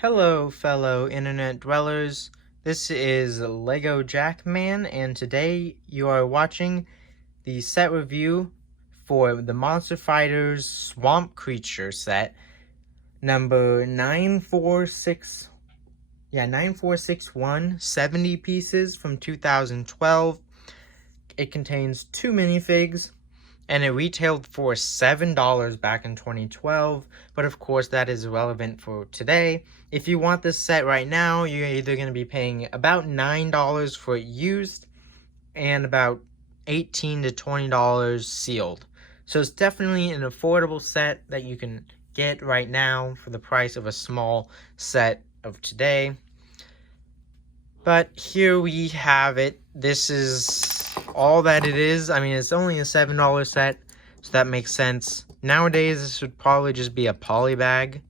Hello, fellow internet dwellers. This is Lego Jackman, and today you are watching the set review for the Monster Fighters Swamp Creature set, number 9461, 70 pieces from 2012. It contains 2 minifigs, and it retailed for $7 back in 2012, but of course that is relevant for today. If you want this set right now, you're either going to be paying about $9 for it used and about $18 to $20 sealed. So it's definitely an affordable set that you can get right now for the price of a small set of today. But here we have it. This is all that it is. I mean, it's only a $7 set, so that makes sense. Nowadays, this would probably just be a poly bag.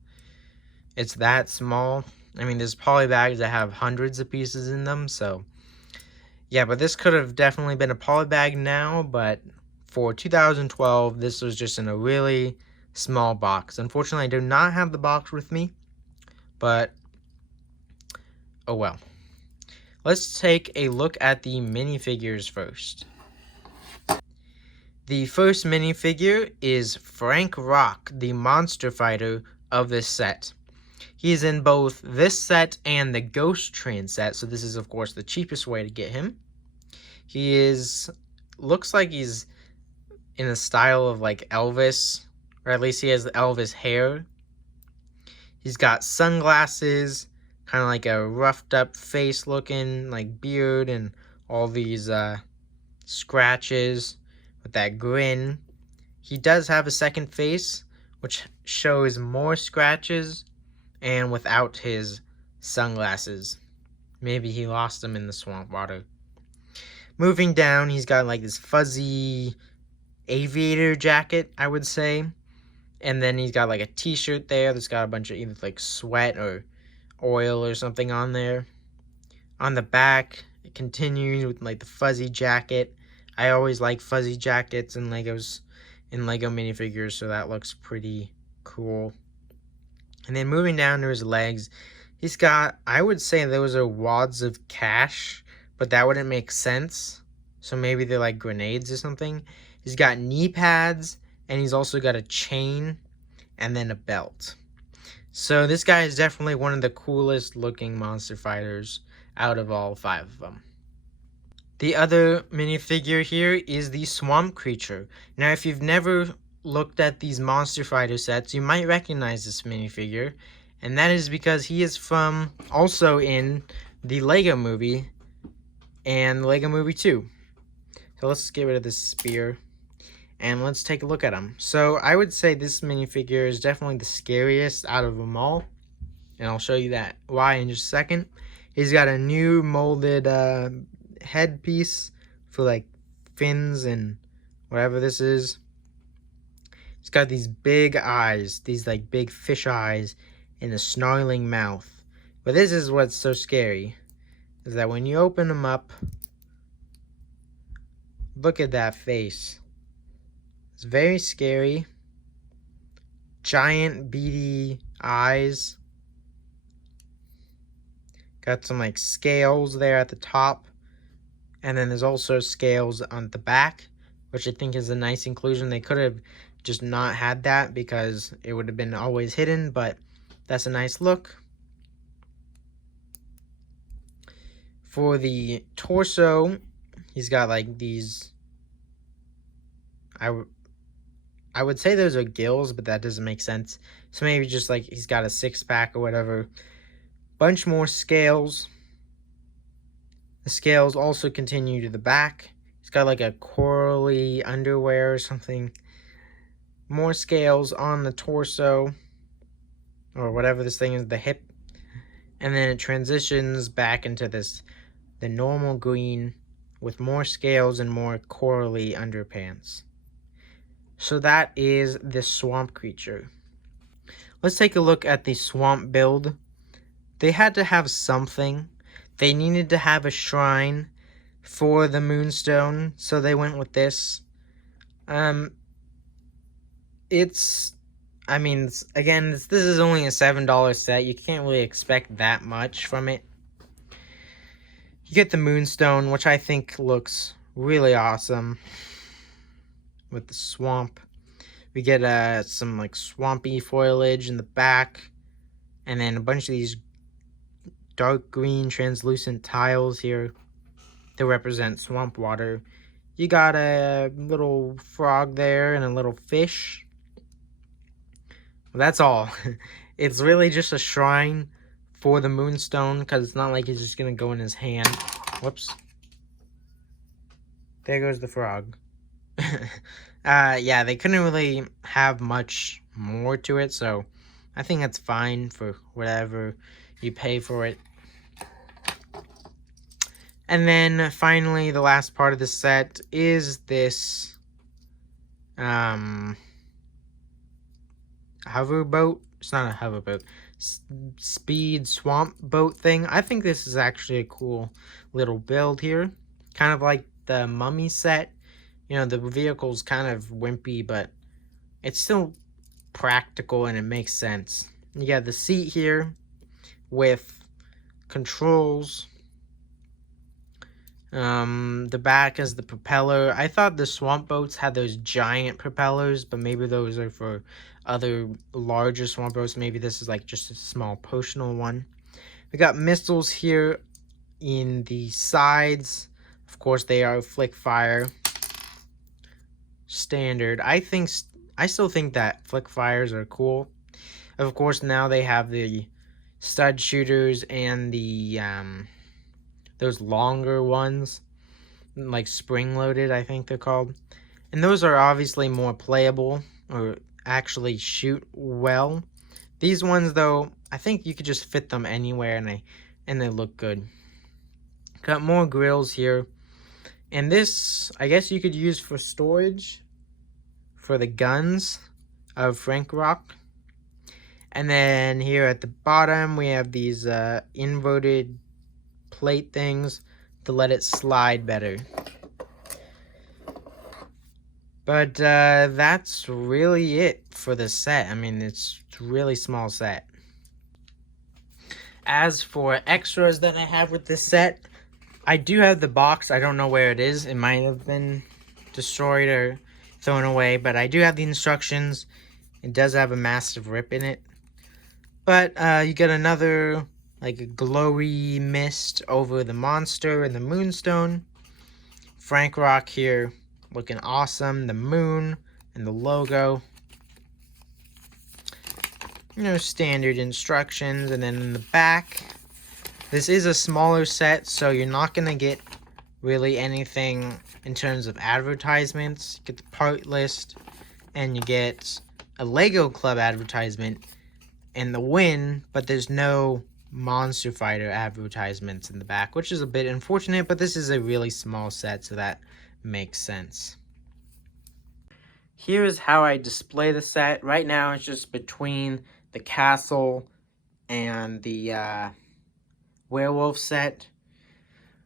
It's that small. I mean, there's poly bags that have hundreds of pieces in them, so yeah, but this could have definitely been a poly bag now, but for 2012, this was just in a really small box. Unfortunately, I do not have the box with me, but oh well. Let's take a look at the minifigures first. The first minifigure is Frank Rock, the monster fighter of this set. He is in both this set and the Ghost Train set, so this is of course the cheapest way to get him. He looks like he's in a style of like Elvis, or at least he has the Elvis hair. He's got sunglasses, kind of like a roughed up face looking, like beard and all these scratches with that grin. He does have a second face, which shows more scratches and without his sunglasses. Maybe he lost them in the swamp water. Moving down, he's got like this fuzzy aviator jacket, I would say. And then he's got like a t-shirt there that's got a bunch of either like sweat or oil or something on there. On the back, it continues with like the fuzzy jacket. I always like fuzzy jackets in Lego minifigures, so that looks pretty cool. And then moving down to his legs, he's got, I would say those are wads of cash, but that wouldn't make sense. So maybe they're like grenades or something. He's got knee pads, and he's also got a chain and then a belt. So this guy is definitely one of the coolest looking monster fighters out of all 5 of them. The other minifigure here is the Swamp Creature. Now, if you've never looked at these monster fighter sets, you might recognize this minifigure, and that is because he is from also in the Lego Movie and Lego Movie 2. So let's get rid of this spear and let's take a look at him. So I would say this minifigure is definitely the scariest out of them all, and I'll show you that why in just a second. He's got a new molded headpiece for like fins and whatever this is. He's got these big eyes, these like big fish eyes and a snarling mouth. But this is what's so scary, is that when you open him up, look at that face. It's very scary. Giant beady eyes. Got some like scales there at the top. And then there's also scales on the back, which I think is a nice inclusion. They could have just not had that because it would have been always hidden, but that's a nice look. For the torso, he's got like these, I would say those are gills, but that doesn't make sense. So maybe just like he's got a 6-pack or whatever. Bunch more scales. The scales also continue to the back. He's got like a corally underwear or something. More scales on the torso, or whatever this thing is, the hip. And then it transitions back into the normal green with more scales and more corally underpants. So that is the Swamp Creature. Let's take a look at the Swamp build. They had to have something. They needed to have a shrine for the Moonstone, so they went with this. I mean, again, this is only a $7 set. You can't really expect that much from it. You get the Moonstone, which I think looks really awesome with the swamp. We get some like swampy foliage in the back, and then a bunch of these dark green translucent tiles here to represent swamp water. You got a little frog there and a little fish. Well, that's all. It's really just a shrine for the Moonstone, because it's not like he's just gonna go in his hand. Whoops. There goes the frog. Yeah, they couldn't really have much more to it, so I think that's fine for whatever you pay for it. And then finally, the last part of the set is this hoverboat. It's not a hoverboat. Speed swamp boat thing. I think this is actually a cool little build here. Kind of like the Mummy set. You know, the vehicle's kind of wimpy, but it's still practical and it makes sense. You got the seat here with controls. The back is the propeller. I thought the swamp boats had those giant propellers, but maybe those are for other larger swamp boats. Maybe this is like just a small personal one. We got missiles here in the sides. Of course, they are flick fire. Standard. I still think that flick fires are cool. Of course, now they have the stud shooters and the those longer ones, like spring-loaded, I think they're called. And those are obviously more playable, or actually shoot well. These ones, though, I think you could just fit them anywhere, and they look good. Got more grills here. And this, I guess you could use for storage for the guns of Frank Rock. And then here at the bottom, we have these inverted plate things to let it slide better. But that's really it for the set. I mean, it's a really small set. As for extras that I have with this set, I do have the box. I don't know where it is. It might have been destroyed or thrown away, but I do have the instructions. It does have a massive rip in it. But you get another like a glowy mist over the monster and the Moonstone. Frank Rock here looking awesome. The moon and the logo. You know, standard instructions. And then in the back, this is a smaller set, so you're not going to get really anything in terms of advertisements. You get the part list, and you get a Lego Club advertisement and the win, but there's no Monster Fighter advertisements in the back, which is a bit unfortunate, but this is a really small set, so that makes sense. Here's how I display the set. Right now it's just between the castle and the werewolf set.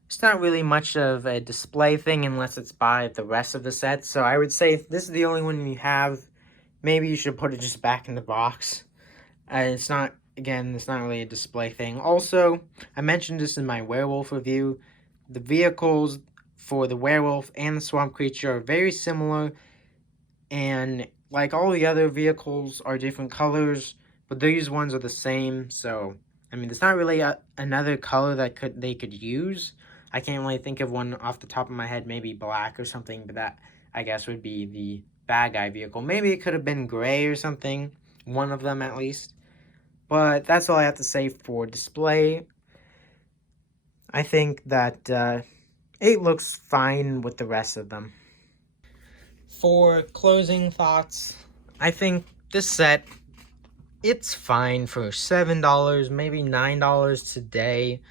It's not really much of a display thing unless it's by the rest of the set, so I would say if this is the only one you have, maybe you should put it just back in the box. It's not really a display thing. Also, I mentioned this in my werewolf review. The vehicles for the werewolf and the swamp creature are very similar. And like all the other vehicles are different colors, but these ones are the same. So, I mean, there's not really another color that they could use. I can't really think of one off the top of my head. Maybe black or something, but that, I guess, would be the bad guy vehicle. Maybe it could have been gray or something. One of them, at least. But that's all I have to say for display. I think that it looks fine with the rest of them. For closing thoughts, I think this set, it's fine for $7, maybe $9 today.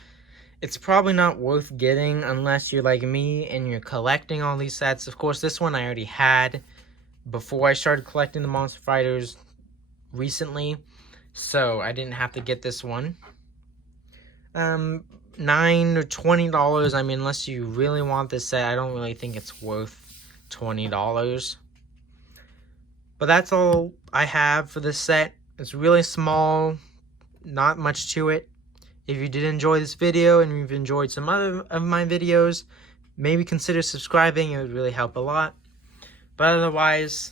It's probably not worth getting unless you're like me and you're collecting all these sets. Of course, this one I already had before I started collecting the Monster Fighters recently, so I didn't have to get this one. $9 or $20, I mean, unless you really want this set, I don't really think it's worth $20. But that's all I have for this set. It's really small, not much to it. If you did enjoy this video and you've enjoyed some other of my videos, maybe consider subscribing. It would really help a lot. But otherwise,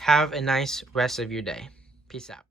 have a nice rest of your day. Peace out.